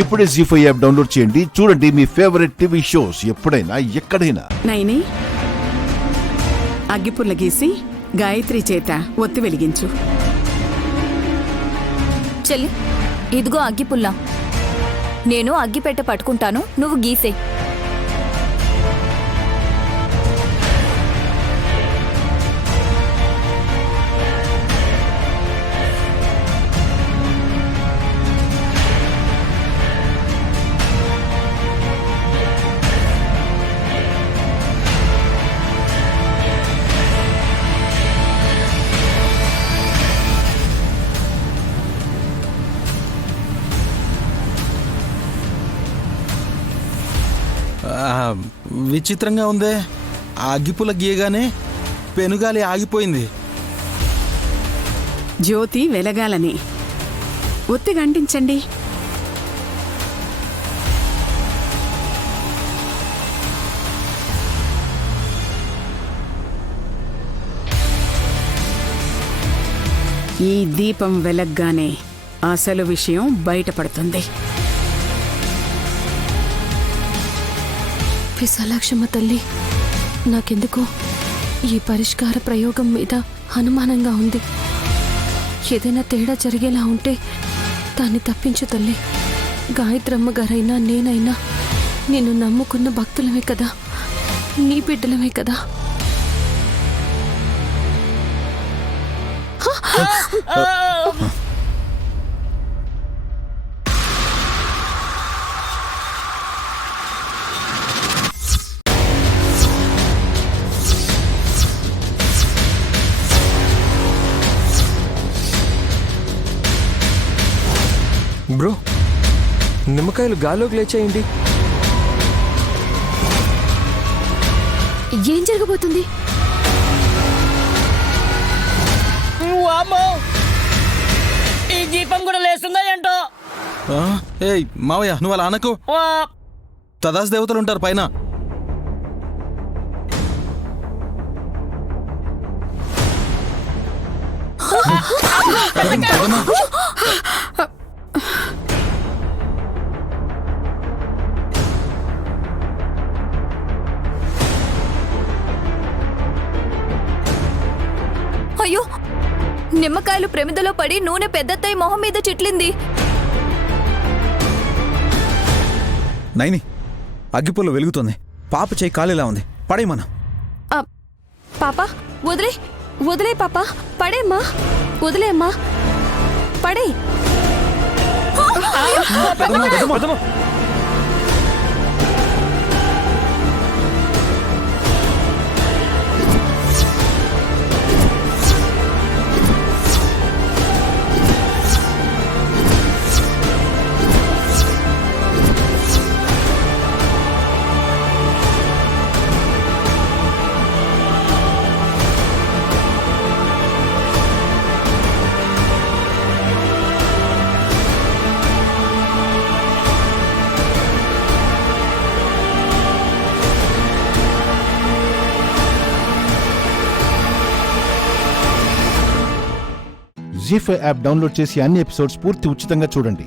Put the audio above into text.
ఇప్పుడే జీ5 app download చేయండి. చూడండి మీ ఫేవరెట్ టీవీ షోస్ ఎప్పుడైనా ఎక్కడైనా. నైని, అగ్గిపుల్ల గీసి గాయత్రి చేత ఒత్తి వెలిగించు. చెల్లి, ఇదిగో అగ్గిపుల్ల. నేను అగ్గిపెట్టె పట్టుకుంటాను, నువ్వు గీసే. విచిత్రంగా ఉందే. ఆ అగ్గిపుల్ల గీయగానే పెనుగాలి ఆగిపోయింది. జ్యోతి వెలగాలని ఒత్తి గంటించండి. ఈ దీపం వెలగ్గానే అసలు విషయం బయటపడుతుంది. విశాలాక్షమ్మ తల్లి, నాకెందుకో ఈ పరిష్కార ప్రయోగం మీద అనుమానంగా ఉంది. ఏదైనా తేడా జరిగేలా ఉంటే దాన్ని తప్పించు తల్లి. గాయత్రమ్మ గారైనా నేనైనా నిన్ను నమ్ముకున్న భక్తులమే కదా, నీ బిడ్డలమే కదా. బ్రో, నిమ్మకాయలు గాల్లోకి లేచేయండి. ఏం జరగబోతుంది? ఈ దీపం కూడా లేస్తుందా ఏంటో. ఏయ్ మావయ్య, నువ్వు అలా అనకు. తదాస్ దేవతలు ఉంటారు పైన. అయ్యో, నిమ్మకాయలు ప్రమిదలో పడి నూనె పెద్దత్తయ్య మొహం మీద చిట్లింది. నైని, అగ్గిపుల్ల వెలుగుతుంది. పాప చేయి కాలేలా ఉంది. పడేయమన్నా. పాప వదిలే, వదిలే పాప. పడేమ్మా, వదిలేమ్మా, పడే. జీ5 యాప్ డౌన్లోడ్ చేసి అన్ని ఎపిసోడ్స్ పూర్తి ఉచితంగా చూడండి.